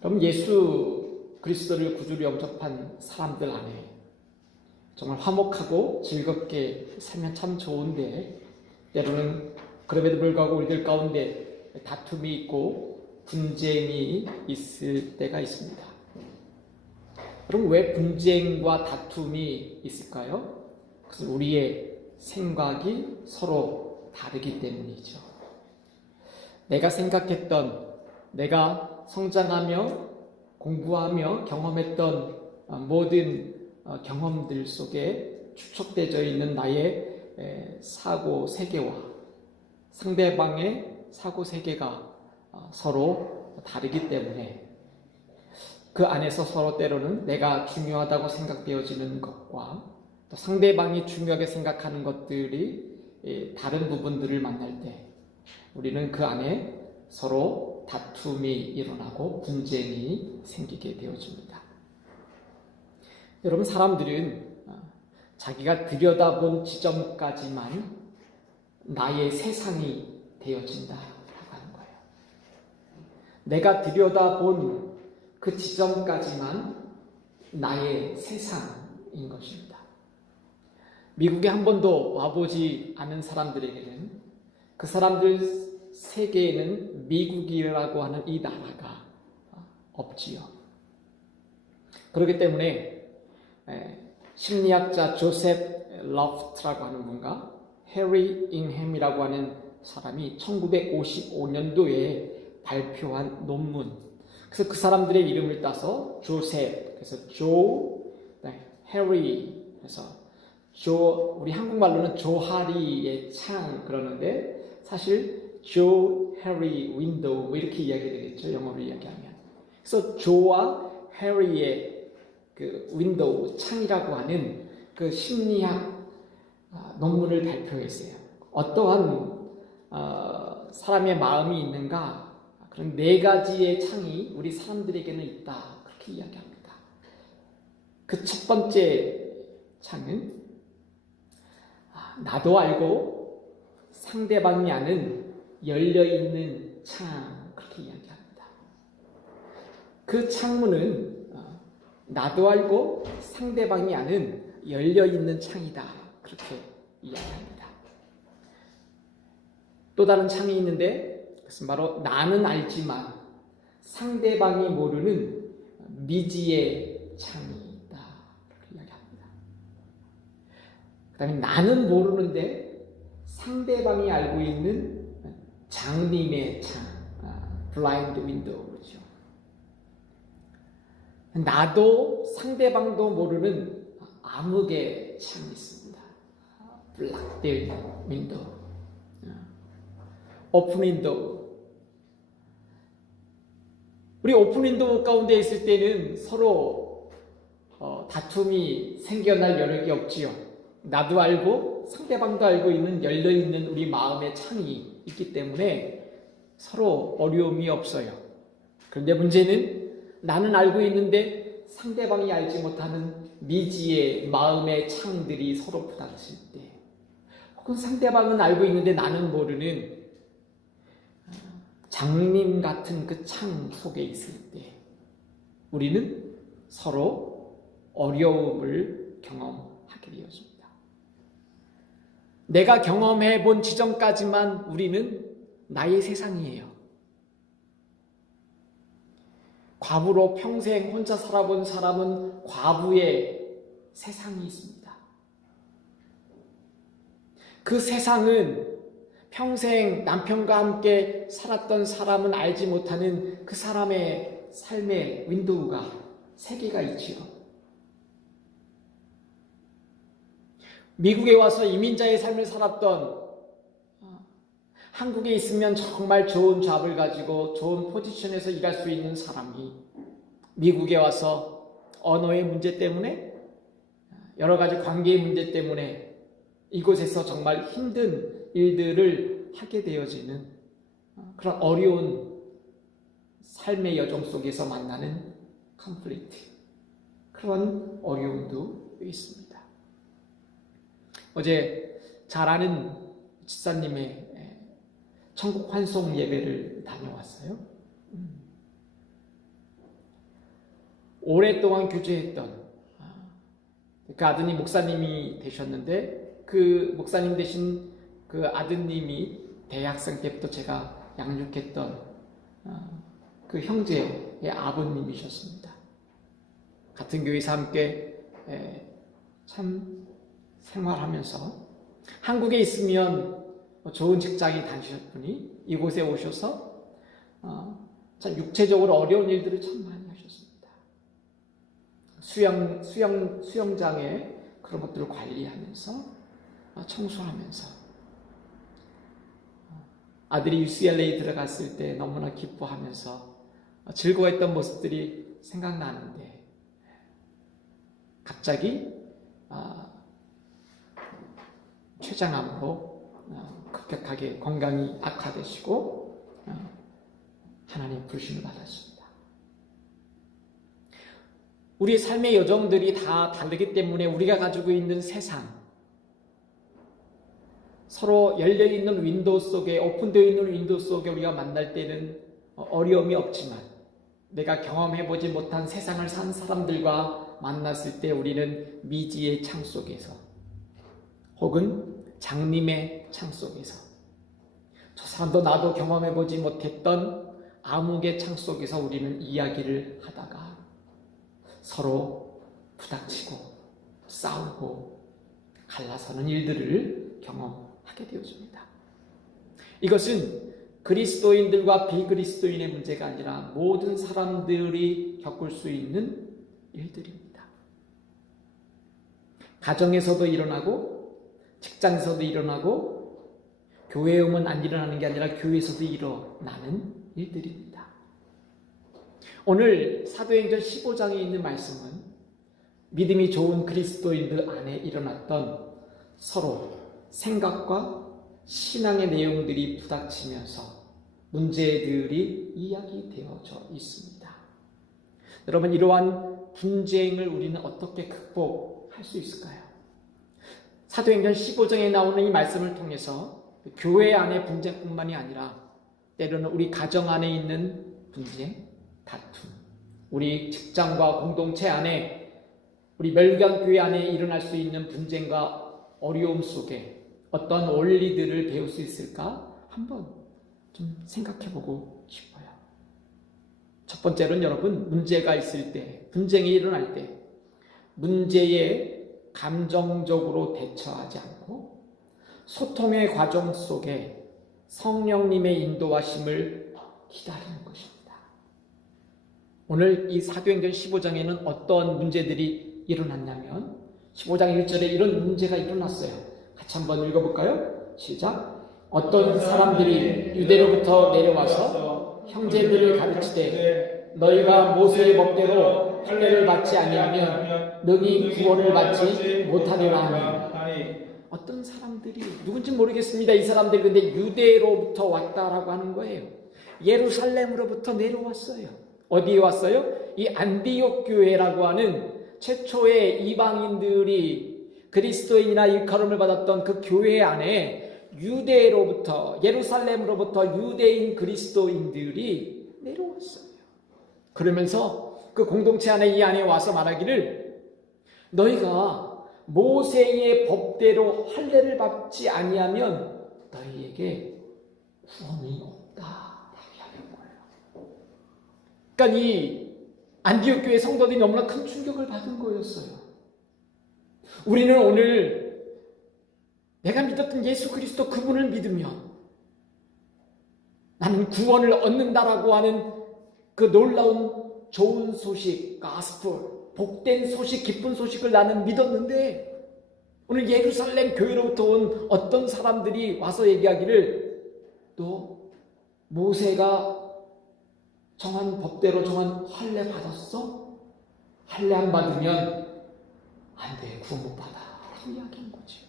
그럼 예수 그리스도를 구주로 영접한 사람들 안에 정말 화목하고 즐겁게 살면 참 좋은데, 때로는 그럼에도 불구하고 우리들 가운데 다툼이 있고 분쟁이 있을 때가 있습니다. 그럼 왜 분쟁과 다툼이 있을까요? 그것은 우리의 생각이 서로 다르기 때문이죠. 내가 생각했던, 내가 성장하며 공부하며 경험했던 모든 경험들 속에 축적되어 있는 나의 사고 세계와 상대방의 사고 세계가 서로 다르기 때문에 그 안에서 서로 때로는 내가 중요하다고 생각되어지는 것과 또 상대방이 중요하게 생각하는 것들이 다른 부분들을 만날 때 우리는 그 안에 서로 다툼이 일어나고 분쟁이 생기게 되어집니다. 여러분, 사람들은 자기가 들여다본 지점까지만 나의 세상이 되어진다라고 하는 거예요. 내가 들여다본 그 지점까지만 나의 세상인 것입니다. 미국에 한 번도 와보지 않은 사람들에게는 그 사람들 세계에는 미국이라고 하는 이 나라가 없지요. 그렇기 때문에 심리학자 조셉 러프트라고 하는 분과 해리 잉햄이라고 하는 사람이 1955년도에 발표한 논문, 그래서 그 사람들의 이름을 따서 조셉, 그래서 해리, 그래서 우리 한국말로는 조하리의 창 그러는데 사실 해리 윈도우 뭐 이렇게 이야기되겠죠, 영어로 이야기하면. 그래서 조와 해리의 그 윈도우, 창이라고 하는 그 심리학 논문을 발표했어요. 어떠한 사람의 마음이 있는가, 그런 4가지의 창이 우리 사람들에게는 있다, 그렇게 이야기합니다. 그 첫 번째 창은 나도 알고 상대방이 아는 열려있는 창, 그렇게 이야기합니다. 그 창문은 나도 알고 상대방이 아는 열려있는 창이다, 그렇게 이야기합니다. 또 다른 창이 있는데 그것은 바로 나는 알지만 상대방이 모르는 미지의 창이다, 그렇게 이야기합니다. 그 다음에 나는 모르는데 상대방이 알고 있는 장님의 창, 블라인드 윈도우죠. 나도 상대방도 모르는 암흑의 창이 있습니다. 블락딜 윈도우, 오픈 윈도우. 우리 오픈 윈도우 가운데 있을 때는 서로 다툼이 생겨날 여력이 없지요. 나도 알고 상대방도 알고 있는 열려있는 우리 마음의 창이 있기 때문에 서로 어려움이 없어요. 그런데 문제는 나는 알고 있는데 상대방이 알지 못하는 미지의 마음의 창들이 서로 부닥칠 때, 혹은 상대방은 알고 있는데 나는 모르는 장님 같은 그 창 속에 있을 때 우리는 서로 어려움을 경험하게 되어집니다. 내가 경험해 본 지점까지만 우리는 나의 세상이에요. 과부로 평생 혼자 살아본 사람은 과부의 세상이 있습니다. 그 세상은 평생 남편과 함께 살았던 사람은 알지 못하는 그 사람의 삶의 윈도우가, 세계가 있지요. 미국에 와서 이민자의 삶을 살았던, 한국에 있으면 정말 좋은 잡을 가지고 좋은 포지션에서 일할 수 있는 사람이 미국에 와서 언어의 문제 때문에, 여러 가지 관계의 문제 때문에 이곳에서 정말 힘든 일들을 하게 되어지는 그런 어려운 삶의 여정 속에서 만나는 컨플릭트, 그런 어려움도 있습니다. 어제 잘 아는 집사님의 천국 환송 예배를 다녀왔어요. 오랫동안 교제했던 그 아드님 목사님이 되셨는데, 그 목사님 되신 그 아드님이 대학생 때부터 제가 양육했던 그 형제의 아버님이셨습니다. 같은 교회에서 함께 참 생활하면서 한국에 있으면 좋은 직장에 다니셨더니 이곳에 오셔서 참 육체적으로 어려운 일들을 참 많이 하셨습니다. 수영장에 그런 것들을 관리하면서 청소하면서 아들이 UCLA 들어갔을 때 너무나 기뻐하면서 즐거워했던 모습들이 생각나는데, 갑자기 췌장암으로 급격하게 건강이 악화되시고 하나님 부르심을 받았습니다. 우리의 삶의 여정들이 다 다르기 때문에 우리가 가지고 있는 세상, 서로 열려있는 윈도우 속에, 오픈되어 있는 윈도우 속에 우리가 만날 때는 어려움이 없지만, 내가 경험해보지 못한 세상을 산 사람들과 만났을 때 우리는 미지의 창 속에서, 혹은 장님의 창 속에서, 저 사람도 나도 경험해보지 못했던 암흑의 창 속에서 우리는 이야기를 하다가 서로 부닥치고 싸우고 갈라서는 일들을 경험하게 되어집니다. 이것은 그리스도인들과 비그리스도인의 문제가 아니라 모든 사람들이 겪을 수 있는 일들입니다. 가정에서도 일어나고 직장에서도 일어나고, 교회에 오면 안 일어나는 게 아니라 교회에서도 일어나는 일들입니다. 오늘 사도행전 15장에 있는 말씀은 믿음이 좋은 그리스도인들 안에 일어났던 서로 생각과 신앙의 내용들이 부닥치면서 문제들이 이야기되어져 있습니다. 여러분, 이러한 분쟁을 우리는 어떻게 극복할 수 있을까요? 사도행전 15장에 나오는 이 말씀을 통해서 교회 안의 분쟁뿐만이 아니라 때로는 우리 가정 안에 있는 분쟁, 다툼, 우리 직장과 공동체 안에, 우리 멸관교회 안에 일어날 수 있는 분쟁과 어려움 속에 어떤 원리들을 배울 수 있을까 한번 좀 생각해보고 싶어요. 첫 번째로는 여러분, 문제가 있을 때, 분쟁이 일어날 때 문제에 감정적으로 대처하지 않고 소통의 과정 속에 성령님의 인도하심을 기다리는 것입니다. 오늘 이 사도행전 15장에는 어떤 문제들이 일어났냐면 15장 1절에 이런 문제가 일어났어요. 같이 한번 읽어볼까요? 시작. 어떤 사람들이 유대로부터 내려와서 형제들을 가르치되 너희가 모세의 법대로 할례를 받지 아니하면 너희 구원을 받지 못하리라 하니, 어떤 사람들이 누군지 모르겠습니다. 이 사람들이 근데 유대로부터 왔다라고 하는 거예요. 예루살렘으로부터 내려왔어요. 어디에 왔어요? 이 안디옥 교회라고 하는 최초의 이방인들이 그리스도인이나 일컬음을 받았던 그 교회 안에 유대로부터, 예루살렘으로부터 유대인 그리스도인들이 내려왔어요. 그러면서 그 공동체 안에, 이 안에 와서 말하기를 너희가 모세의 법대로 할례를 받지 아니하면 너희에게 구원이 없다 이야기하는 거예요. 그러니까 이 안디옥 교회 성도들이 너무나 큰 충격을 받은 거였어요. 우리는 오늘 내가 믿었던 예수 그리스도 그분을 믿으면 나는 구원을 얻는다라고 하는 그 놀라운 좋은 소식, 가스펠, 복된 소식, 기쁜 소식을 나는 믿었는데 오늘 예루살렘 교회로부터 온 어떤 사람들이 와서 얘기하기를 너 모세가 정한 법대로 정한 할례 받았어? 할례 안 받으면 안 돼, 구원 못 받아 라고 이야기한 거죠.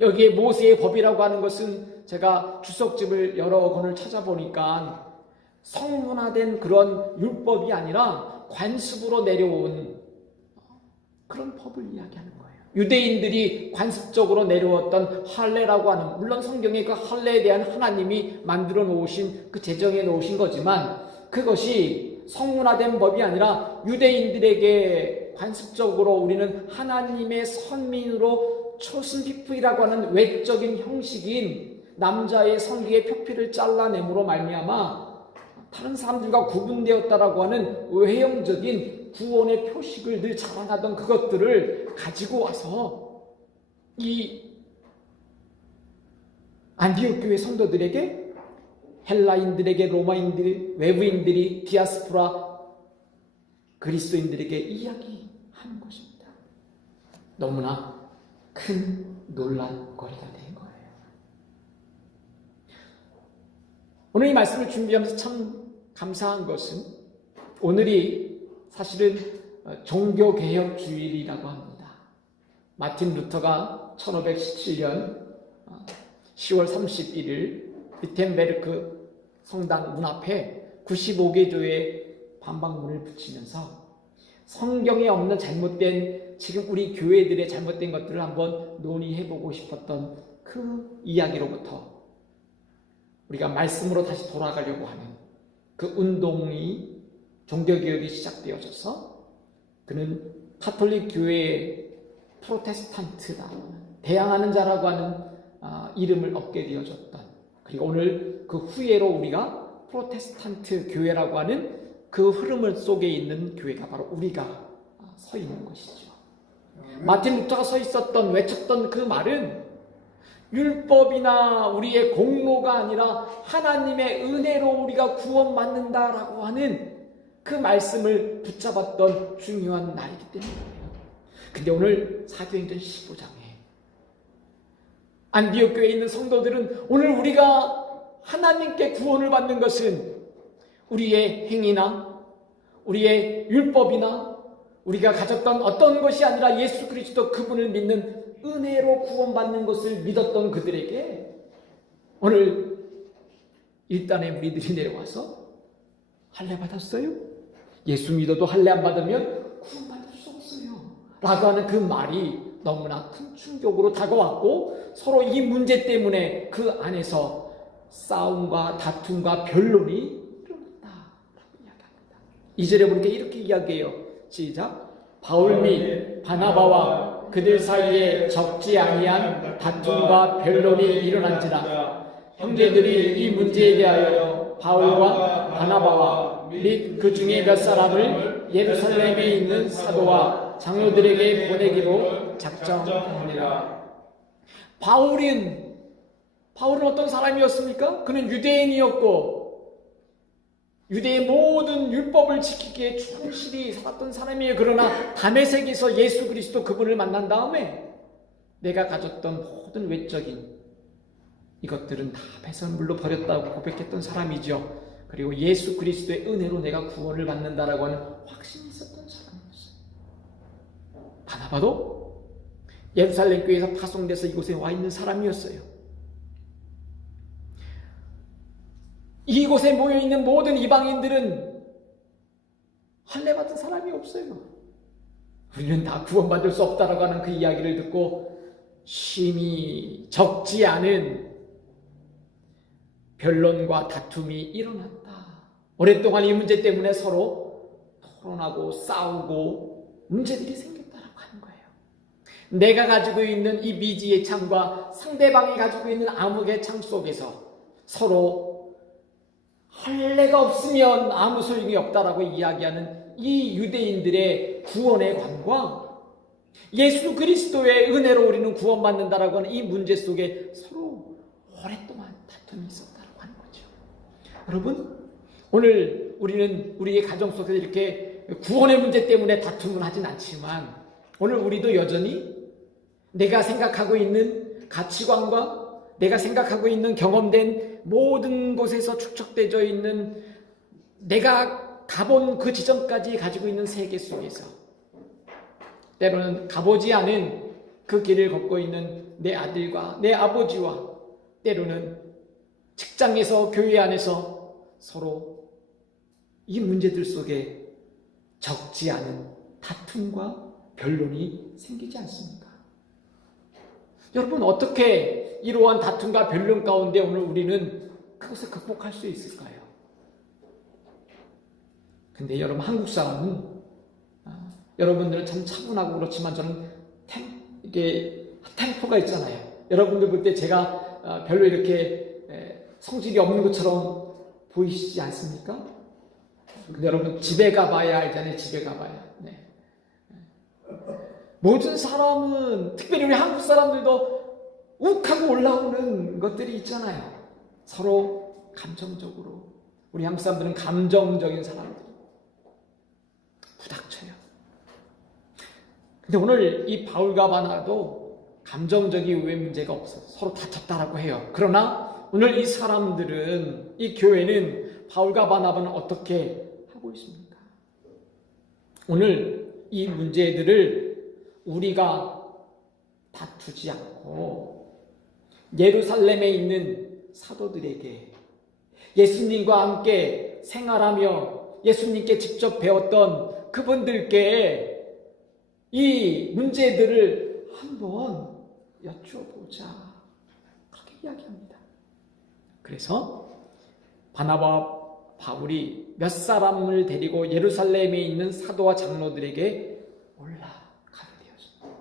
여기에 모세의 법이라고 하는 것은 제가 주석집을 여러 권을 찾아보니까 성문화된 그런 율법이 아니라 관습으로 내려온 그런 법을 이야기하는 거예요. 유대인들이 관습적으로 내려왔던 할례라고 하는, 물론 성경에 그 할례에 대한 하나님이 만들어 놓으신, 그 제정해 놓으신 거지만 그것이 성문화된 법이 아니라 유대인들에게 관습적으로 우리는 하나님의 선민으로 초승피프이라고 하는 외적인 형식인 남자의 성기의 표피를 잘라냄으로 말미암아 다른 사람들과 구분되었다라고 하는 외형적인 구원의 표식을 늘 자랑하던 그것들을 가지고 와서 이 안디옥 교회 성도들에게, 헬라인들에게, 로마인들, 외부인들이, 디아스포라 그리스도인들에게 이야기하는 것입니다. 너무나 큰 논란거리가 된 거예요. 오늘 이 말씀을 준비하면서 참 감사한 것은 오늘이 사실은 종교개혁 주일이라고 합니다. 마틴 루터가 1517년 10월 31일 위텐베르크 성당 문 앞에 95개 교회의 반박문을 붙이면서 성경에 없는 잘못된, 지금 우리 교회들의 잘못된 것들을 한번 논의해보고 싶었던 그 이야기로부터 우리가 말씀으로 다시 돌아가려고 하는 그 운동이, 종교개혁이 시작되어져서 그는 카톨릭 교회의 프로테스탄트다, 대항하는 자라고 하는 이름을 얻게 되어졌던, 그리고 오늘 그 후예로 우리가 프로테스탄트 교회라고 하는 그 흐름 속에 있는 교회가 바로 우리가 서 있는 것이죠. 마틴 루터가 서 있었던, 외쳤던 그 말은 율법이나 우리의 공로가 아니라 하나님의 은혜로 우리가 구원받는다라고 하는 그 말씀을 붙잡았던 중요한 날이기 때문이에요. 근데 오늘 사도행전 15장에 안디옥 교회에 있는 성도들은 오늘 우리가 하나님께 구원을 받는 것은 우리의 행위나 우리의 율법이나 우리가 가졌던 어떤 것이 아니라 예수 그리스도 그분을 믿는 은혜로 구원받는 것을 믿었던 그들에게 오늘 일단의 무리들이 내려와서 할례 받았어요? 예수 믿어도 할례 안 받으면 구원받을 수 없어요 라고 하는 그 말이 너무나 큰 충격으로 다가왔고, 서로 이 문제 때문에 그 안에서 싸움과 다툼과 변론이 일어났다라고 이야기합니다. 2절에 보니까 이렇게 이야기해요. 시작. 바울 및 바나바와 그들 사이에 적지 아니한 다툼과 변론이 일어난지라. 형제들이 이 문제에 대하여 바울과 바나바와 및 그 중에 몇 사람을 예루살렘에 있는 사도와 장로들에게 보내기로 작정하니라. 바울은 어떤 사람이었습니까? 그는 유대인이었고 유대의 모든 율법을 지키기에 충실히 살았던 사람이에요. 그러나 다메섹에서 예수 그리스도 그분을 만난 다음에 내가 가졌던 모든 외적인 이것들은 다 배설물로 버렸다고 고백했던 사람이죠. 그리고 예수 그리스도의 은혜로 내가 구원을 받는다라고 하는 확신이 있었던 사람이었어요. 바나바도 예루살렘 교회에서 파송돼서 이곳에 와 있는 사람이었어요. 이곳에 모여있는 모든 이방인들은 할례 받은 사람이 없어요. 우리는 다 구원받을 수 없다라고 하는 그 이야기를 듣고 심히 적지 않은 변론과 다툼이 일어났다. 오랫동안 이 문제 때문에 서로 토론하고 싸우고 문제들이 생겼다라고 하는 거예요. 내가 가지고 있는 이 미지의 창과 상대방이 가지고 있는 암흑의 창 속에서 서로 할례가 없으면 아무 소용이 없다라고 이야기하는 이 유대인들의 구원의 관과 예수 그리스도의 은혜로 우리는 구원받는다라고 하는 이 문제 속에 서로 오랫동안 다툼이 있었다라고 하는 거죠. 여러분, 오늘 우리는 우리의 가정 속에서 이렇게 구원의 문제 때문에 다툼을 하진 않지만 오늘 우리도 여전히 내가 생각하고 있는 가치관과 내가 생각하고 있는 경험된 모든 곳에서 축적되어 있는 내가 가본 그 지점까지 가지고 있는 세계 속에서 때로는 가보지 않은 그 길을 걷고 있는 내 아들과 내 아버지와 때로는 직장에서 교회 안에서 서로 이 문제들 속에 적지 않은 다툼과 변론이 생기지 않습니까? 여러분, 어떻게 이러한 다툼과 변론 가운데 오늘 우리는 그것을 극복할 수 있을까요? 근데 여러분, 한국 사람은 여러분들은 참 차분하고 그렇지만 저는 이게 템포가 있잖아요. 여러분들 볼 때 제가 별로 이렇게 성질이 없는 것처럼 보이시지 않습니까? 근데 여러분, 집에 가봐야 알잖아요. 집에 가봐야. 네. 모든 사람은, 특별히 우리 한국 사람들도 욱하고 올라오는 것들이 있잖아요. 서로 감정적으로. 우리 한국 사람들은 감정적인 사람들. 부닥쳐요. 근데 오늘 이 바울과 바나도 감정적인 왜 문제가 없어요. 서로 다퉜다라고 해요. 그러나 오늘 이 사람들은, 이 교회는 바울과 바나바는 어떻게 하고 있습니까? 오늘 이 문제들을 우리가 다투지 않고 예루살렘에 있는 사도들에게 예수님과 함께 생활하며 예수님께 직접 배웠던 그분들께 이 문제들을 한번 여쭈어보자, 그렇게 이야기합니다. 그래서 바나바와 바울이 몇 사람을 데리고 예루살렘에 있는 사도와 장로들에게 올라가게 되었습니다.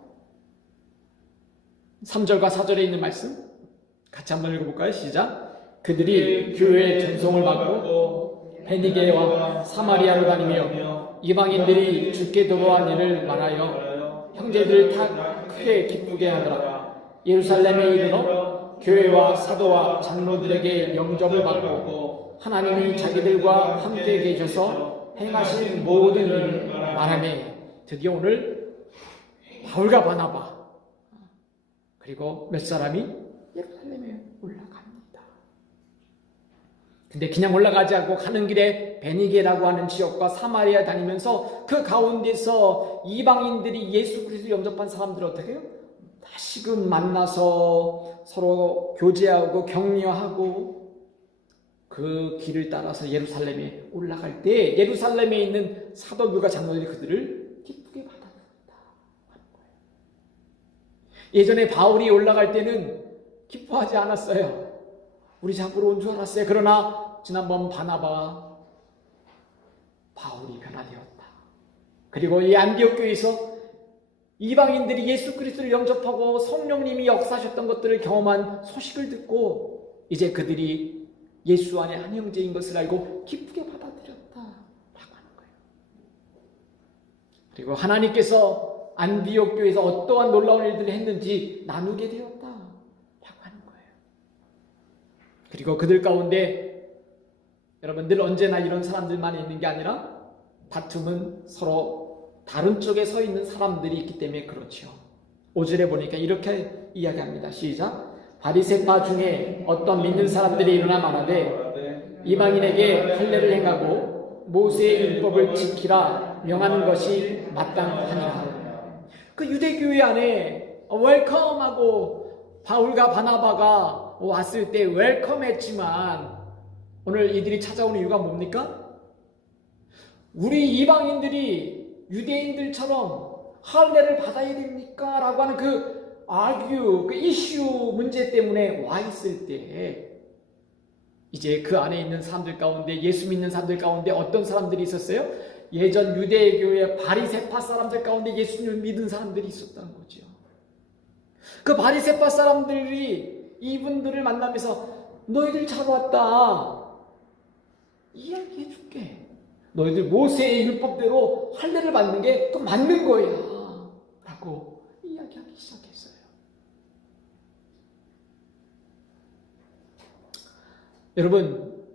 3절과 4절에 있는 말씀 같이 한번 읽어볼까요? 시작. 그들이 교회의 전송을 받고 베니게와 사마리아로 다니며 이방인들이 주께 도로한 일을 말하여 형제들을 다 크게 기쁘게 하더라. 예루살렘에 이르러 교회와 사도와 장로들에게 영접을 받고 하나님이 자기들과 함께 계셔서 행하신 모든 일을 말하며, 드디어 오늘 바울과 바나바 그리고 몇 사람이 예루살렘에 올라갑니다. 근데 그냥 올라가지 않고 가는 길에 베니게라고 하는 지역과 사마리아 다니면서 그 가운데서 이방인들이 예수 그리스도 영접한 사람들을 어떻게 해요? 다시금 만나서 서로 교제하고 격려하고 그 길을 따라서 예루살렘에 올라갈 때 예루살렘에 있는 사도들과 장로들이 그들을 기쁘게 받아들였다 하는 거예요. 예전에 바울이 올라갈 때는 기뻐하지 않았어요. 우리 잡으러 온 줄 알았어요. 그러나 지난번 바나바와 바울이 변화되었다. 그리고 이 안디옥 교회에서 이방인들이 예수 그리스도를 영접하고 성령님이 역사하셨던 것들을 경험한 소식을 듣고 이제 그들이 예수 안에 한 형제인 것을 알고 기쁘게 받아들였다라고 하는 거예요. 그리고 하나님께서 안디옥 교회에서 어떠한 놀라운 일들을 했는지 나누게 되었다라고 하는 거예요. 그리고 그들 가운데 여러분, 늘 언제나 이런 사람들만 있는 게 아니라 다툼은 서로 다른 쪽에 서 있는 사람들이 있기 때문에 그렇죠. 5절에 보니까 이렇게 이야기합니다. 시작. 바리새파 중에 어떤 믿는 사람들이 일어나 말하되 이방인에게 할례를 행하고 모세의 율법을 지키라 명하는 것이 마땅하니라. 그 유대교회 안에 웰컴하고 바울과 바나바가 왔을 때 웰컴했지만 오늘 이들이 찾아오는 이유가 뭡니까? 우리 이방인들이 유대인들처럼 할례를 받아야 됩니까? 라고 하는 그 이슈 문제 때문에 와 있을 때 이제 그 안에 있는 사람들 가운데, 예수 믿는 사람들 가운데 어떤 사람들이 있었어요? 예전 유대교회 바리새파 사람들 가운데 예수님을 믿은 사람들이 있었다는 거죠. 그 바리새파 사람들이 이분들을 만나면서 너희들 잘 왔다. 이야기해 줄게. 너희들 모세의 율법대로 할례를 받는 게 또 맞는 거야. 라고 이야기하기 시작했어요. 여러분,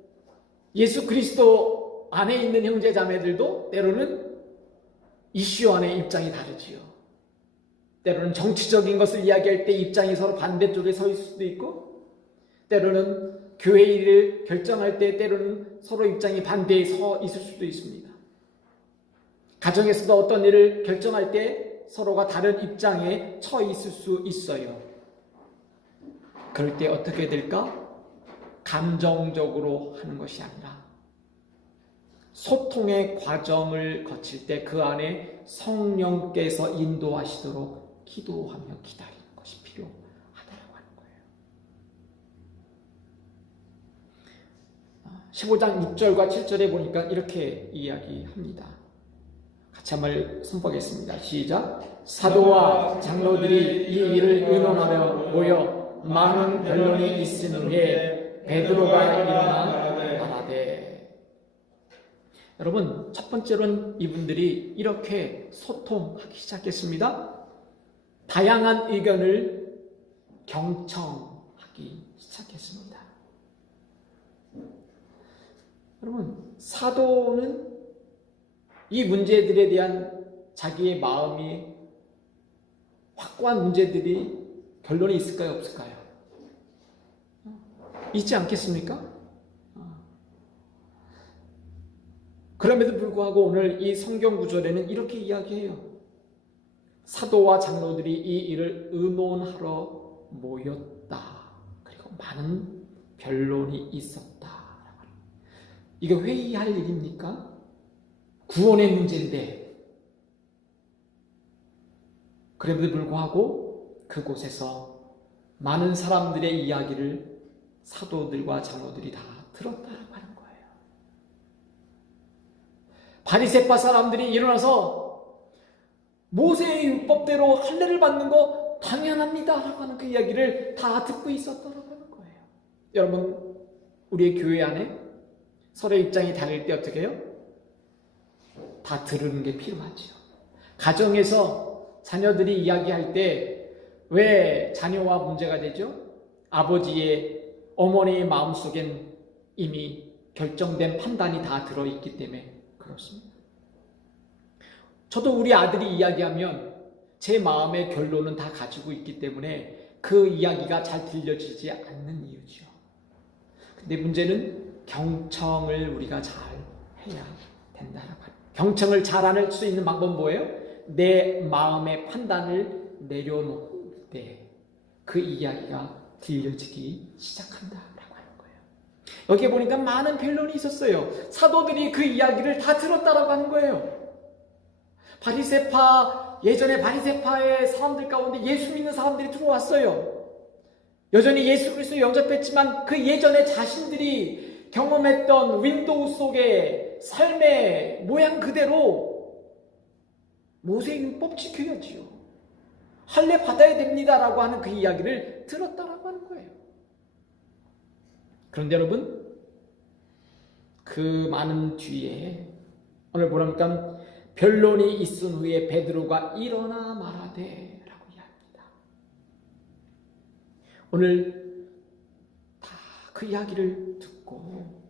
예수 그리스도 안에 있는 형제 자매들도 때로는 이슈 안에 입장이 다르지요. 때로는 정치적인 것을 이야기할 때 입장이 서로 반대쪽에 서 있을 수도 있고, 때로는 교회 일을 결정할 때 때로는 서로 입장이 반대에 서 있을 수도 있습니다. 가정에서도 어떤 일을 결정할 때 서로가 다른 입장에 처 있을 수 있어요. 그럴 때 어떻게 될까? 감정적으로 하는 것이 아니라 소통의 과정을 거칠 때 그 안에 성령께서 인도하시도록 기도하며 기다리는 것이 필요하다고 하는 거예요. 15장 6절과 7절에 보니까 이렇게 이야기합니다. 같이 한번 선포하겠습니다. 시작. 사도와 장로들이 이 일을 의논하려 모여 많은 변론이 있은 후에 베드로가 일어나 말하되. 여러분, 첫 번째로는 이분들이 이렇게 소통하기 시작했습니다. 다양한 의견을 경청하기 시작했습니다. 여러분, 사도는 이 문제들에 대한 자기의 마음이 확고한 문제들이 결론이 있을까요? 없을까요? 있지 않겠습니까? 그럼에도 불구하고 오늘 이 성경 구절에는 이렇게 이야기해요. 사도와 장로들이 이 일을 의논하러 모였다. 그리고 많은 변론이 있었다. 이게 회의할 일입니까? 구원의 문제인데. 그럼에도 불구하고 그곳에서 많은 사람들의 이야기를 사도들과 장로들이 다 들었다라고 하는 거예요. 바리새파 사람들이 일어나서 모세의 율법대로 할례를 받는 거 당연합니다라고 하는 그 이야기를 다 듣고 있었다라고 하는 거예요. 여러분, 우리의 교회 안에 서로 입장이 다를 때 어떻게 해요? 다 들으는 게 필요하죠. 가정에서 자녀들이 이야기할 때 왜 자녀와 문제가 되죠? 아버지의, 어머니의 마음속엔 이미 결정된 판단이 다 들어있기 때문에 그렇습니다. 저도 우리 아들이 이야기하면 제 마음의 결론은 다 가지고 있기 때문에 그 이야기가 잘 들려지지 않는 이유죠. 근데 문제는 경청을 우리가 잘 해야 된다라고 합니다. 경청을 잘할 수 있는 방법은 뭐예요? 내 마음의 판단을 내려놓을 때 그 이야기가 들려지기 시작한다라고 하는 거예요. 여기에 보니까 많은 변론이 있었어요. 사도들이 그 이야기를 다 들었다라고 하는 거예요. 예전에 바리새파의 사람들 가운데 예수 믿는 사람들이 들어왔어요. 여전히 예수 그리스도를 영접했지만 그 예전에 자신들이 경험했던 윈도우 속의 삶의 모양 그대로 모세의 율법 지켜야지요. 할례 받아야 됩니다라고 하는 그 이야기를 들었다라고 하는 거예요. 그런데 여러분, 그 많은 뒤에 오늘 뭐랍니까? 변론이 있은 후에 베드로가 일어나 말하되 라고 이야기합니다. 오늘 다 그 이야기를 듣고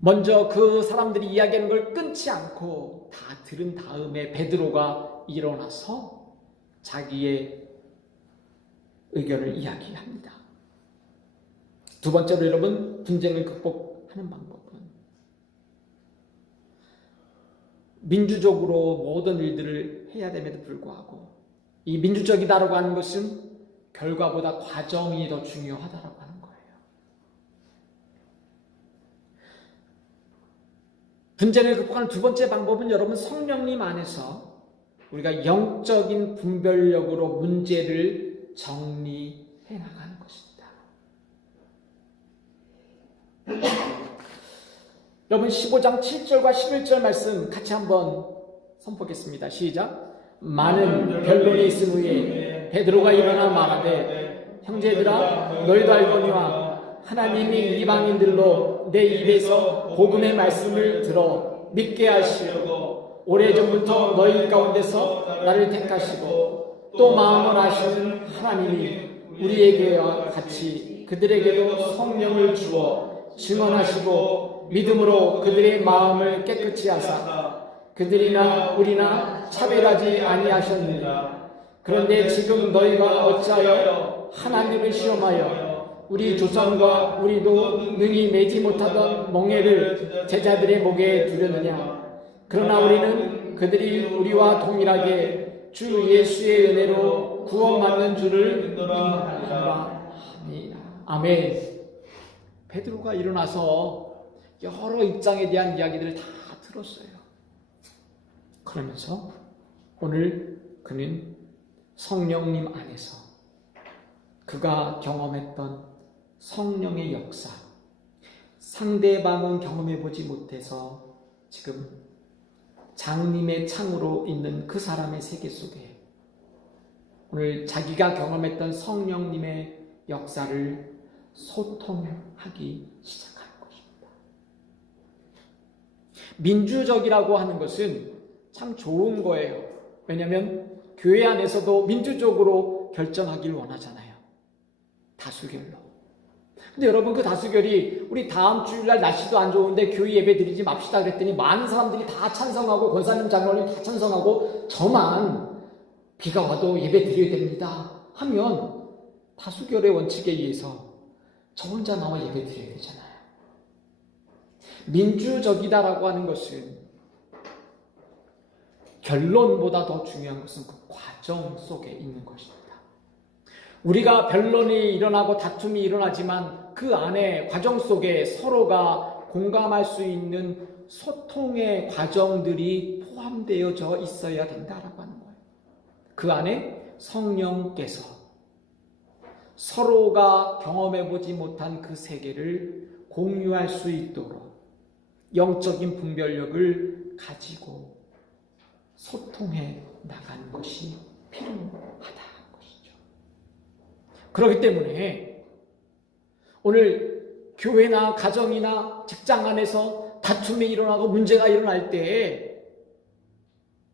먼저 그 사람들이 이야기하는 걸 끊지 않고 다 들은 다음에 베드로가 일어나서 자기의 의견을 이야기합니다. 두 번째로 여러분, 분쟁을 극복하는 방법은 민주적으로 모든 일들을 해야 됨에도 불구하고 이 민주적이다라고 하는 것은 결과보다 과정이 더 중요하다라고 하는 거예요. 분쟁을 극복하는 두 번째 방법은 여러분, 성령님 안에서 우리가 영적인 분별력으로 문제를 정리해 나가는 것입니다. 여러분, 15장 7절과 11절 말씀 같이 한번 선포하겠습니다. 시작. 많은 변론이 있은 후에 베드로가 일어나 말하되 형제들아, 너희도 알거니와 하나님이 이방인들로 내 입에서 복음의 말씀을 들어 믿게 하시려고 오래전부터 너희 가운데서 나를 택하시고 또 마음을 아시는 하나님이 우리에게와 같이 그들에게도 성령을 주어 증언하시고 믿음으로 그들의 마음을 깨끗이 하사 그들이나 우리나 차별하지 아니하셨느니라. 그런데 지금 너희가 어찌하여 하나님을 시험하여 우리 조상과 우리도 능히 매지 못하던 멍에를 제자들의 목에 두려느냐. 그러나 우리는 그들이 우리와 동일하게 주 예수의 은혜로 구원받는 줄을 믿노라. 아멘. 베드로가 일어나서 여러 입장에 대한 이야기들을 다 들었어요. 그러면서 오늘 그는 성령님 안에서 그가 경험했던 성령의 역사, 상대방은 경험해보지 못해서 지금 장님의 창으로 있는 그 사람의 세계 속에 오늘 자기가 경험했던 성령님의 역사를 소통하기 시작하는 것입니다. 민주적이라고 하는 것은 참 좋은 거예요. 왜냐하면 교회 안에서도 민주적으로 결정하길 원하잖아요. 다수결로. 근데 여러분, 그 다수결이 우리 다음 주일날 날씨도 안 좋은데 교회 예배 드리지 맙시다 그랬더니 많은 사람들이 다 찬성하고 권사님 장로님 다 찬성하고 저만 비가 와도 예배 드려야 됩니다 하면 다수결의 원칙에 의해서 저 혼자 나와 예배 드려야 되잖아요. 민주적이다라고 하는 것은 결론보다 더 중요한 것은 그 과정 속에 있는 것입니다. 우리가 변론이 일어나고 다툼이 일어나지만 그 안에 과정 속에 서로가 공감할 수 있는 소통의 과정들이 포함되어져 있어야 된다라고 하는 거예요. 그 안에 성령께서 서로가 경험해보지 못한 그 세계를 공유할 수 있도록 영적인 분별력을 가지고 소통해 나가는 것이 필요하다. 그렇기 때문에 오늘 교회나 가정이나 직장 안에서 다툼이 일어나고 문제가 일어날 때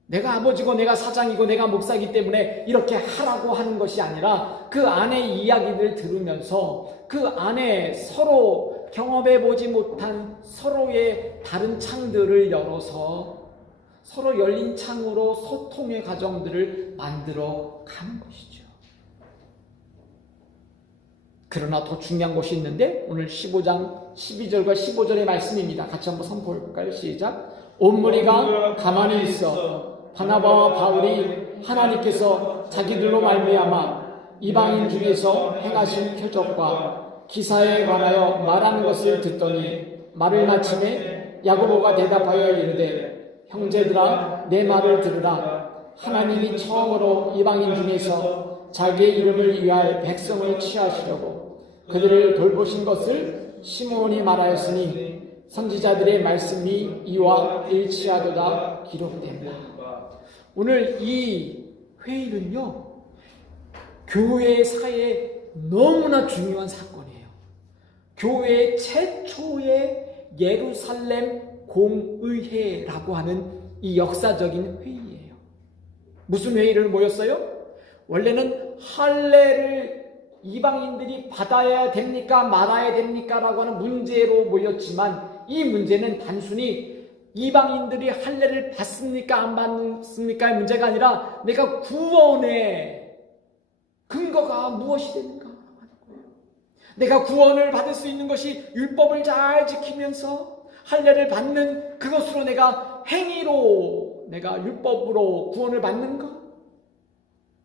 내가 아버지고 내가 사장이고 내가 목사이기 때문에 이렇게 하라고 하는 것이 아니라 그 안의 이야기를 들으면서 그 안에 서로 경험해보지 못한 서로의 다른 창들을 열어서 서로 열린 창으로 소통의 과정들을 만들어 가는 것이죠. 그러나 더 중요한 것이 있는데 오늘 15장 12절과 15절의 말씀입니다. 같이 한번 선포해볼까요? 시작. 온 무리가 가만히 있어 바나바와 바울이 하나님께서 자기들로 말미암아 이방인 중에서 행하신 표적과 기사에 관하여 말하는 것을 듣더니 말을 마침에 야고보가 대답하여 이르되 형제들아 내 말을 들으라. 하나님이 처음으로 이방인 중에서 자기의 이름을 위하여 백성을 취하시려고 그들을 돌보신 것을 시므온이 말하였으니 선지자들의 말씀이 이와 일치하도다 기록된다. 오늘 이 회의는요, 교회 사회에 너무나 중요한 사건이에요. 교회의 최초의 예루살렘 공의회라고 하는 이 역사적인 회의예요. 무슨 회의를 모였어요? 원래는 할례를 이방인들이 받아야 됩니까? 말아야 됩니까? 라고 하는 문제로 모였지만 이 문제는 단순히 이방인들이 할례를 받습니까? 안 받습니까? 의 문제가 아니라 내가 구원의 근거가 무엇이 되는가 하는 거예요. 내가 구원을 받을 수 있는 것이 율법을 잘 지키면서 할례를 받는 그것으로 내가 행위로 내가 율법으로 구원을 받는가?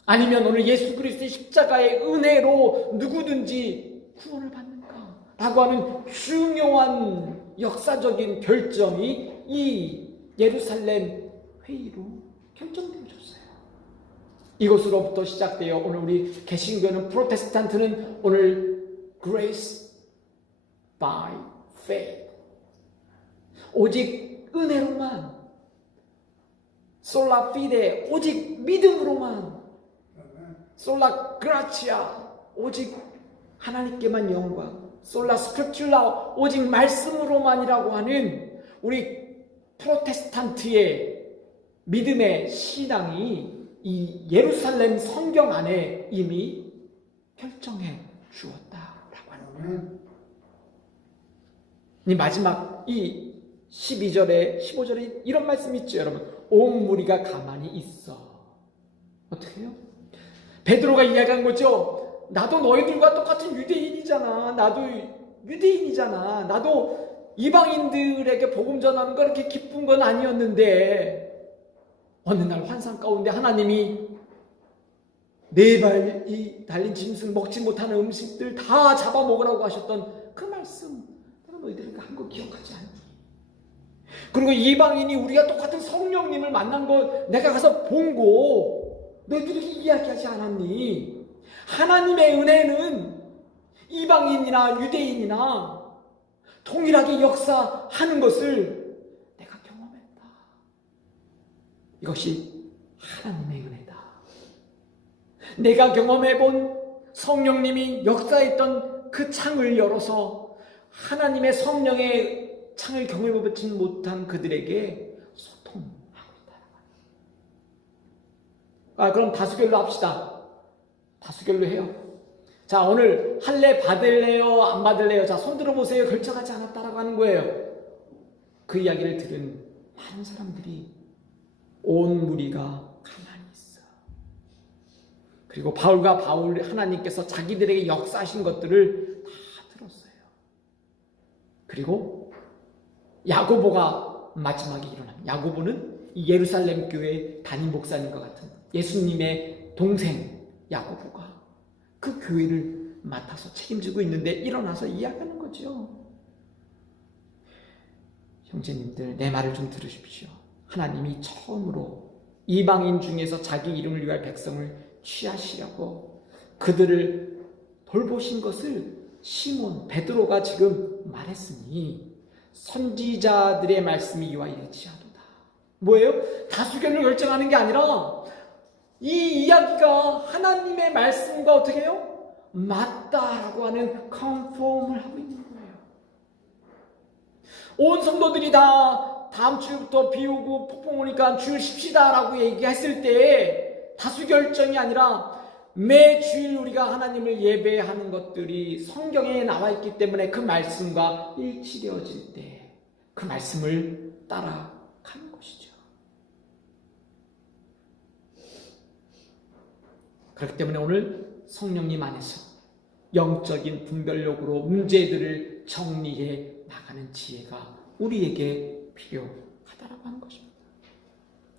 아니면 오늘 예수 그리스도의 십자가의 은혜로 누구든지 구원을 받는가? 라고 하는 중요한 역사적인 결정이 이 예루살렘 회의로 결정되어졌어요. 이것으로부터 시작되어 오늘 우리 개신교는 프로테스탄트는 오늘 grace by faith 오직 은혜로만 솔라 피데 오직 믿음으로만 솔라 그라치아 오직 하나님께만 영광 솔라 스크립츄라 오직 말씀으로만이라고 하는 우리 프로테스탄트의 믿음의 신앙이 이 예루살렘 성경 안에 이미 결정해 주었다라고 하는 거예요. 이 마지막 이 12절에 15절에 이런 말씀이 있죠. 여러분, 온 무리가 가만히 있어. 어떻게 해요? 베드로가 이야기한 거죠. 나도 너희들과 똑같은 유대인이잖아. 나도 유대인이잖아. 나도 이방인들에게 복음 전하는 거 그렇게 기쁜 건 아니었는데 어느 날 환상 가운데 하나님이 네 발이 달린 짐승 먹지 못하는 음식들 다 잡아먹으라고 하셨던 그 말씀 내가 너희들에게 한 거 기억하지 않니? 그리고 이방인이 우리가 똑같은 성령님을 만난 거 내가 가서 본 거 너희들이 이야기하지 않았니? 하나님의 은혜는 이방인이나 유대인이나 동일하게 역사하는 것을 내가 경험했다. 이것이 하나님의 은혜다. 내가 경험해본 성령님이 역사했던 그 창을 열어서 하나님의 성령의 창을 경험해보지 못한 그들에게 소통하고 있다. 그럼 다수결로 합시다. 다수결로 해요. 자, 오늘 할례 받을래요? 안 받을래요? 자, 손 들어보세요. 결정하지 않았다라고 하는 거예요. 그 이야기를 들은 많은 사람들이 온 무리가 가만히 있어. 그리고 바울과 바울 하나님께서 자기들에게 역사하신 것들을 다 들었어요. 그리고 야고보가 마지막에 일어납니다. 야고보는 예루살렘 교회 담임 목사님과 같은 예수님의 동생 야고보가 그 교회를 맡아서 책임지고 있는데 일어나서 이야기하는 거죠. 형제님들, 내 말을 좀 들으십시오. 하나님이 처음으로 이방인 중에서 자기 이름을 위할 백성을 취하시려고 그들을 돌보신 것을 시몬, 베드로가 지금 말했으니 선지자들의 말씀이 이와 일치하도다. 뭐예요? 다수결로 결정하는 게 아니라 이 이야기가 하나님의 말씀과 어떻게 해요? 맞다라고 하는 컨펌을 하고 있는 거예요. 온 성도들이 다 다음 주부터 비 오고 폭풍 오니까 주일 쉽시다라고 얘기했을 때 다수결정이 아니라 매주일 우리가 하나님을 예배하는 것들이 성경에 나와 있기 때문에 그 말씀과 일치되어질 때 그 말씀을 따라가는 것이죠. 그렇기 때문에 오늘 성령님 안에서 영적인 분별력으로 문제들을 정리해 나가는 지혜가 우리에게 필요하다라고 하는 것입니다.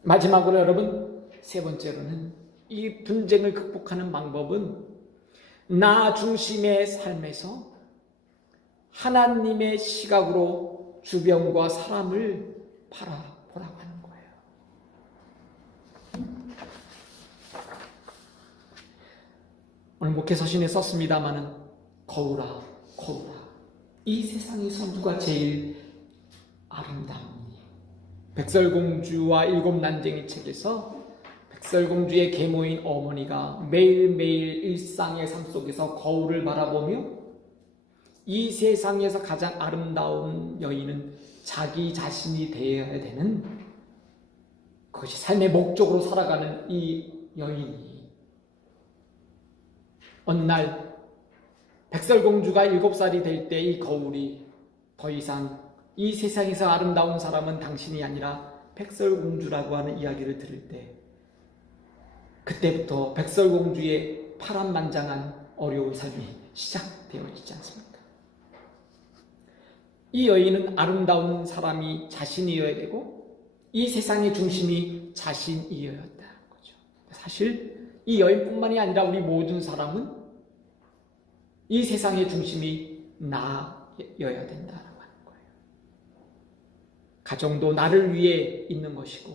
마지막으로 여러분, 세 번째로는 이 분쟁을 극복하는 방법은 나 중심의 삶에서 하나님의 시각으로 주변과 사람을 바라보라고 하는 거예요. 오늘 목회서신에 썼습니다마는 거울아, 거울아, 이 세상에서 누가 제일 아름다우니? 백설공주와 일곱 난쟁이 책에서 백설공주의 계모인 어머니가 매일매일 일상의 삶 속에서 거울을 바라보며 이 세상에서 가장 아름다운 여인은 자기 자신이 되어야 되는, 그것이 삶의 목적으로 살아가는 이 여인이 어느 날 백설공주가 7살이 될 때 이 거울이 더 이상 이 세상에서 아름다운 사람은 당신이 아니라 백설공주라고 하는 이야기를 들을 때, 그때부터 백설공주의 파란만장한 어려운 삶이 시작되어지지 않습니까? 이 여인은 아름다운 사람이 자신이어야 되고 이 세상의 중심이 자신이어야 한다는 거죠. 사실 이 여인뿐만이 아니라 우리 모든 사람은 이 세상의 중심이 나여야 된다는 거예요. 가정도 나를 위해 있는 것이고,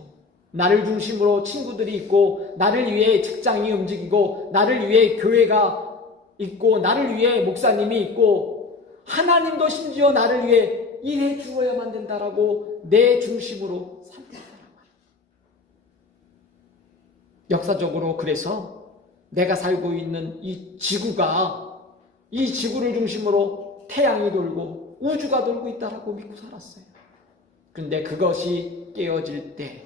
나를 중심으로 친구들이 있고, 나를 위해 직장이 움직이고, 나를 위해 교회가 있고, 나를 위해 목사님이 있고, 하나님도 심지어 나를 위해 일해 주어야만 된다라고 내 중심으로 산다는 말이에요. 역사적으로 그래서 내가 살고 있는 이 지구를 중심으로 태양이 돌고 우주가 돌고 있다라고 믿고 살았어요. 그런데 그것이 깨어질 때,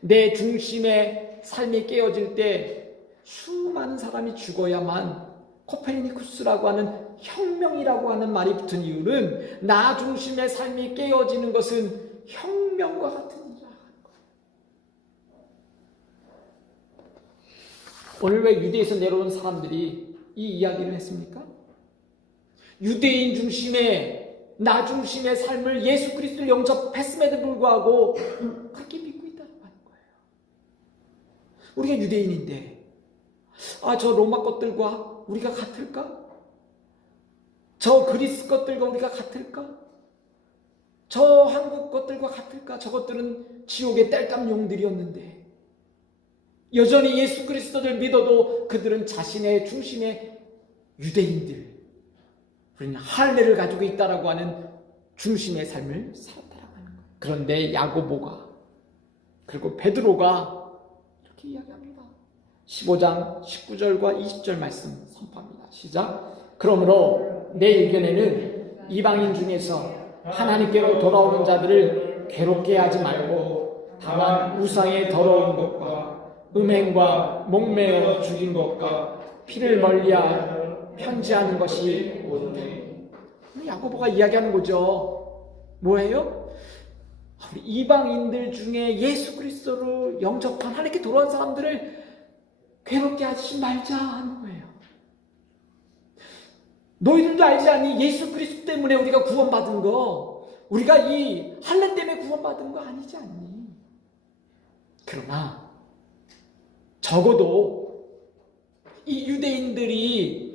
내 중심의 삶이 깨어질 때 수많은 사람이 죽어야만 코페르니쿠스라고 하는 혁명이라고 하는 말이 붙은 이유는 나 중심의 삶이 깨어지는 것은 혁명과 같은 일이라는 거예요. 오늘 왜 유대에서 내려온 사람들이 이 이야기를 했습니까? 유대인 중심의 나 중심의 삶을 예수 그리스도를 영접했음에도 불구하고 그렇게 믿고 있다는 거예요. 우리가 유대인인데 저 로마 것들과 우리가 같을까? 저 그리스 것들과 우리가 같을까? 저 한국 것들과 같을까? 저것들은 지옥의 땔감용들이었는데 여전히 예수 그리스도를 믿어도 그들은 자신의 중심의 유대인들, 그러니 할례를 가지고 있다라고 하는 중심의 삶을 살았다라고 하는 거예요. 그런데 야고보가 그리고 베드로가 이렇게 이야기합니다. 15장 19절과 20절 말씀 선포합니다. 시작. 그러므로 내 의견에는 이방인 중에서 하나님께로 돌아오는 자들을 괴롭게 하지 말고 다만 우상의 더러운 것과 음행과 목매어 죽인 것과 피를 멀리하여 편지하는 것이 옳으니. 야고보가 이야기하는 거죠. 뭐예요? 우리 이방인들 중에 예수 그리스도로 영접한 하나님께 돌아온 사람들을 괴롭게 하지 말자 하는 거예요. 너희들도 알지 않니? 예수 그리스도 때문에 우리가 구원받은 거, 우리가 이 할례 때문에 구원받은 거 아니지 않니? 그러나 적어도 이 유대인들이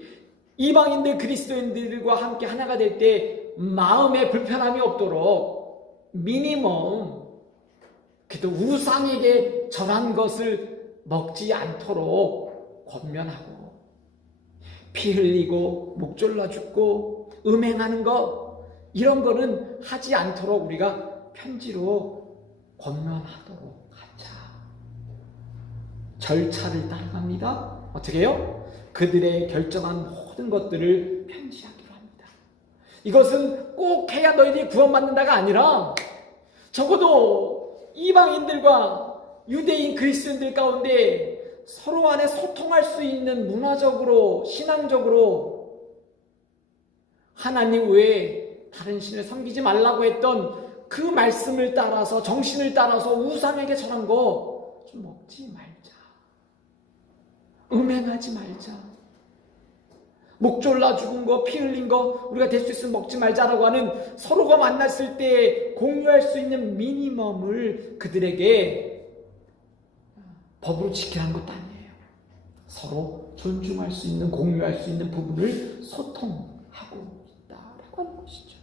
이방인들 그리스도인들과 함께 하나가 될 때 마음에 불편함이 없도록 미니멈 그래도 우상에게 절한 것을 먹지 않도록 권면하고, 피 흘리고 목 졸라 죽고 음행하는 거 이런 거는 하지 않도록 우리가 편지로 권면하도록 하자. 절차를 따라갑니다. 어떻게 해요? 그들의 결정한 모든 것들을 편지하기로 합니다. 이것은 꼭 해야 너희들이 구원받는다가 아니라 적어도 이방인들과 유대인 그리스도인들 가운데 서로 간에 소통할 수 있는 문화적으로, 신앙적으로 하나님 외에 다른 신을 섬기지 말라고 했던 그 말씀을 따라서, 정신을 따라서 우상에게 절한 거 좀 먹지 말자. 음행하지 말자. 목 졸라 죽은 거, 피 흘린 거 우리가 될 수 있으면 먹지 말자라고 하는, 서로가 만났을 때 공유할 수 있는 미니멈을 그들에게 법으로 지키라는 것도 아니에요. 서로 존중할 수 있는, 공유할 수 있는 부분을 소통하고 있다라고 하는 것이죠.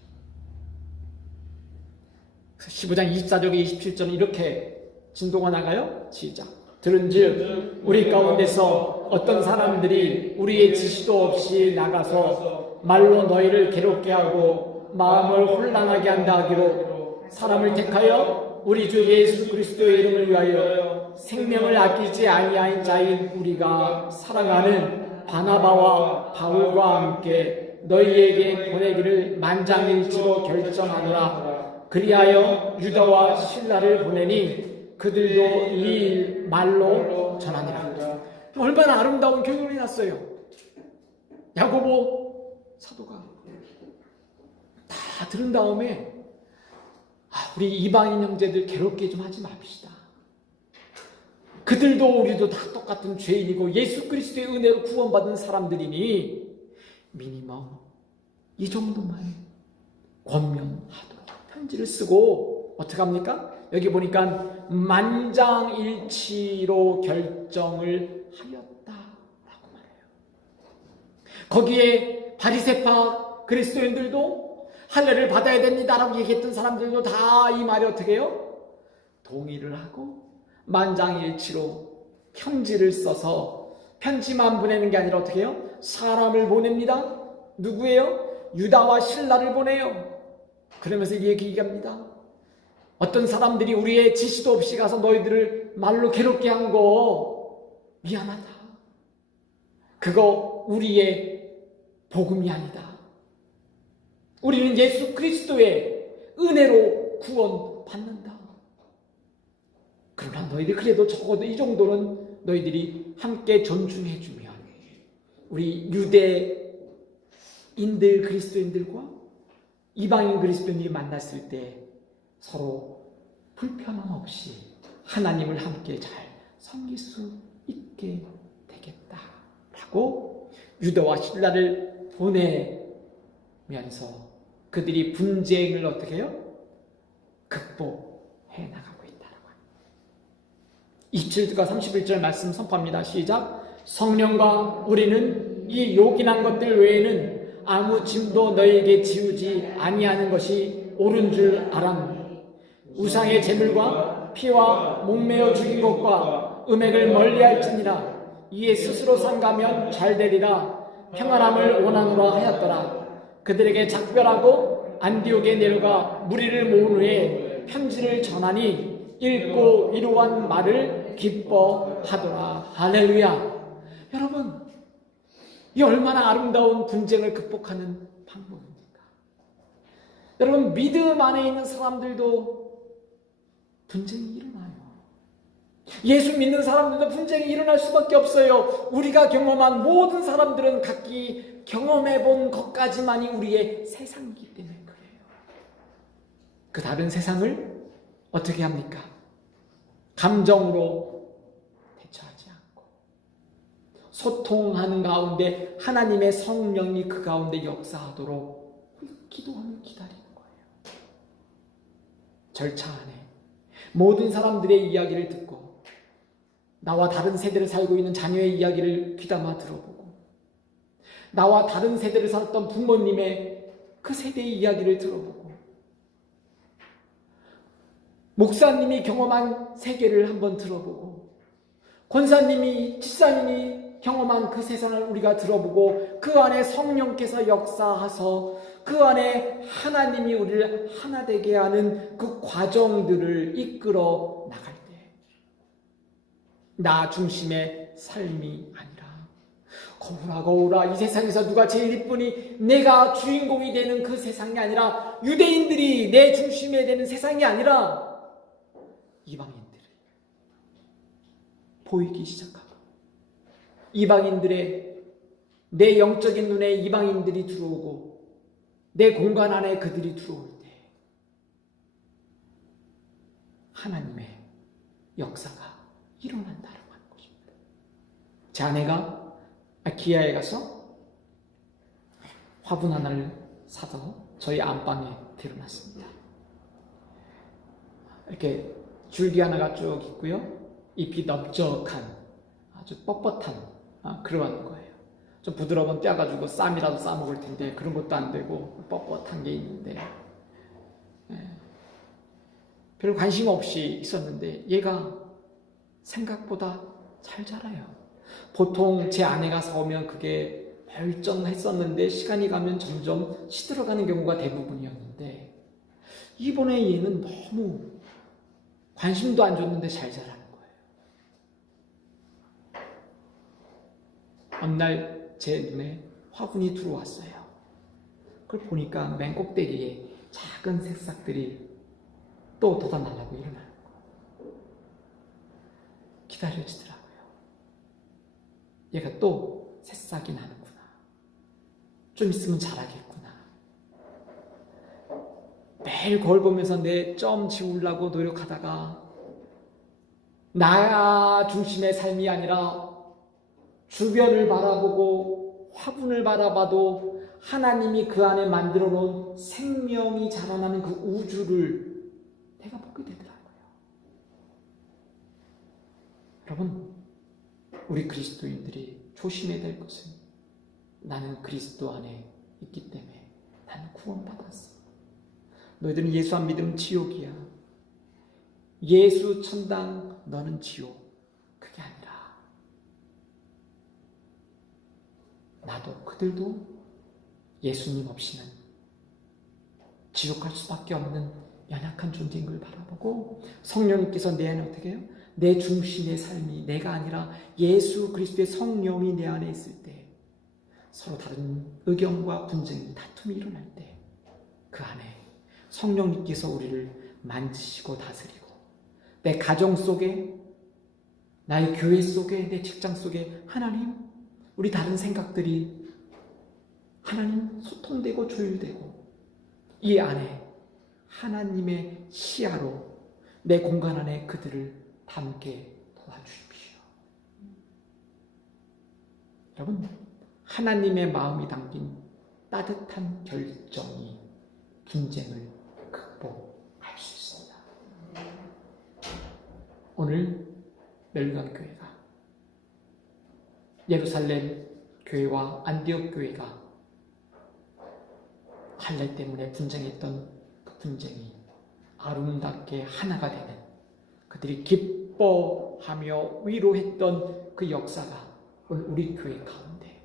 15장 24절에 27절은 이렇게 진도가 나가요. 시작. 들은즉 우리 가운데서 어떤 사람들이 우리의 지시도 없이 나가서 말로 너희를 괴롭게 하고 마음을 혼란하게 한다 하기로 사람을 택하여 우리 주 예수 그리스도의 이름을 위하여 생명을 아끼지 아니하인 자인 우리가 사랑하는 바나바와 바울과 함께 너희에게 보내기를 만장일치로 결정하노라. 그리하여 유다와 실라를 보내니 그들도 이 말로 전하니라. 얼마나 아름다운 교훈이 났어요. 야고보 사도가 다 들은 다음에 우리 이방인 형제들 괴롭게 좀 하지 맙시다. 그들도 우리도 다 똑같은 죄인이고 예수 그리스도의 은혜로 구원받은 사람들이니 미니멈 이 정도만 권면하도록 편지를 쓰고 어떻게 합니까? 여기 보니까 만장일치로 결정을 하였다라고 말해요. 거기에 바리새파 그리스도인들도 할례를 받아야 됩니다라고 얘기했던 사람들도 다 이 말이 어떻게 해요? 동의를 하고 만장일치로 편지를 써서, 편지만 보내는 게 아니라 어떻게 해요? 사람을 보냅니다. 누구예요? 유다와 실라를 보내요. 그러면서 이렇게 얘기합니다. 어떤 사람들이 우리의 지시도 없이 가서 너희들을 말로 괴롭게 한 거 미안하다. 그거 우리의 복음이 아니다. 우리는 예수 그리스도의 은혜로 구원받는다. 그러나 너희들 그래도 적어도 이 정도는 너희들이 함께 존중해 주면 우리 유대인들 그리스도인들과 이방인 그리스도인이 만났을 때 서로 불편함 없이 하나님을 함께 잘 섬길 수 있게 되겠다라고 유다와 실라를 보내면서 그들이 분쟁을 어떻게 해요? 극복해 나가고 있다라고 합니다. 27절과 31절 말씀 선포합니다. 시작. 성령과 우리는 이 요긴한 것들 외에는 아무 짐도 너희에게 지우지 아니하는 것이 옳은 줄 알았노니 우상의 제물과 피와 목매어 죽인 것과 음행을 멀리할지니라. 이에 스스로 상가면 잘되리라. 평안함을 원하노라 하였더라. 그들에게 작별하고 안디옥에 내려가 무리를 모은 후에 편지를 전하니 읽고 이루한 말을 기뻐하더라. 할렐루야. 여러분, 이 얼마나 아름다운 분쟁을 극복하는 방법입니까? 여러분, 믿음 안에 있는 사람들도 분쟁이 일어나요. 예수 믿는 사람들도 분쟁이 일어날 수밖에 없어요. 우리가 경험한 모든 사람들은 각기 경험해본 것까지만이 우리의 세상이기 때문에 그래요. 그 다른 세상을 어떻게 합니까? 감정으로 대처하지 않고 소통하는 가운데 하나님의 성령이 그 가운데 역사하도록 기도하며 기다리는 거예요. 절차 안에 모든 사람들의 이야기를 듣고 나와 다른 세대를 살고 있는 자녀의 이야기를 귀담아 들어보고 나와 다른 세대를 살았던 부모님의 그 세대의 이야기를 들어보고 목사님이 경험한 세계를 한번 들어보고 권사님이 집사님이 경험한 그 세상을 우리가 들어보고 그 안에 성령께서 역사하셔서 그 안에 하나님이 우리를 하나 되게 하는 그 과정들을 이끌어 나갈 때 나 중심의 삶이 아니라 거울아 거울아 이 세상에서 누가 제일 이쁘니 내가 주인공이 되는 그 세상이 아니라 유대인들이 내 중심에 되는 세상이 아니라 이방인들이 보이기 시작하고 이방인들의 내 영적인 눈에 이방인들이 들어오고 내 공간 안에 그들이 들어올 때 하나님의 역사가 일어난다는 것입니다. 제 아내가 아키아에 가서 화분 하나를 사서 저희 안방에 들여놨습니다. 이렇게 줄기 하나가 쭉 있고요. 잎이 넓적한 아주 뻣뻣한 그러한 거예요. 좀 부드러운 떼어가지고 쌈이라도 싸먹을 텐데 그런 것도 안 되고 뻣뻣한 게 있는데 별 관심 없이 있었는데 얘가 생각보다 잘 자라요. 보통 제 아내가 사오면 그게 멀쩡했었는데 시간이 가면 점점 시들어가는 경우가 대부분이었는데 이번에 얘는 너무 관심도 안 줬는데 잘 자라는 거예요. 어느 날 제 눈에 화분이 들어왔어요. 그걸 보니까 맨 꼭대기에 작은 새싹들이 또 돋아나려고 일어나는 거예요. 기다려지더라고요. 얘가 또 새싹이 나는구나. 좀 있으면 자라겠구나. 매일 거울 보면서 내 점 지우려고 노력하다가 나 중심의 삶이 아니라 주변을 바라보고 화분을 바라봐도 하나님이 그 안에 만들어 놓은 생명이 자라나는 그 우주를 내가 보게 되더라고요. 여러분, 우리 그리스도인들이 조심해야 될 것은 나는 그리스도 안에 있기 때문에 나는 구원받았어. 너희들은 예수 안 믿으면 지옥이야. 예수 천당, 너는 지옥. 그게 아니라 나도 그들도 예수님 없이는 지옥 갈 수밖에 없는 연약한 존재인 걸 바라보고 성령님께서 내 안에 어떻게 해요? 내 중심의 삶이 내가 아니라 예수 그리스도의 성령이 내 안에 있을 때 서로 다른 의견과 분쟁, 다툼이 일어날 때 그 안에 성령님께서 우리를 만지시고 다스리고 내 가정 속에 나의 교회 속에 내 직장 속에 하나님 우리 다른 생각들이 하나님 소통되고 조율되고 이 안에 하나님의 시야로 내 공간 안에 그들을 담게 도와주십시오. 여러분, 하나님의 마음이 담긴 따뜻한 결정이 분쟁을 극복할 수 있습니다. 오늘 멜간 교회가 예루살렘 교회와 안디옥 교회가 할례 때문에 분쟁했던 그 분쟁이 아름답게 하나가 되는 그들이 기뻐하며 위로했던 그 역사가 오늘 우리 교회 가운데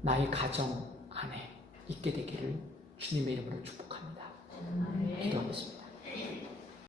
나의 가정 안에 있게 되기를 주님의 이름으로 축복합니다. 기도하겠습니다.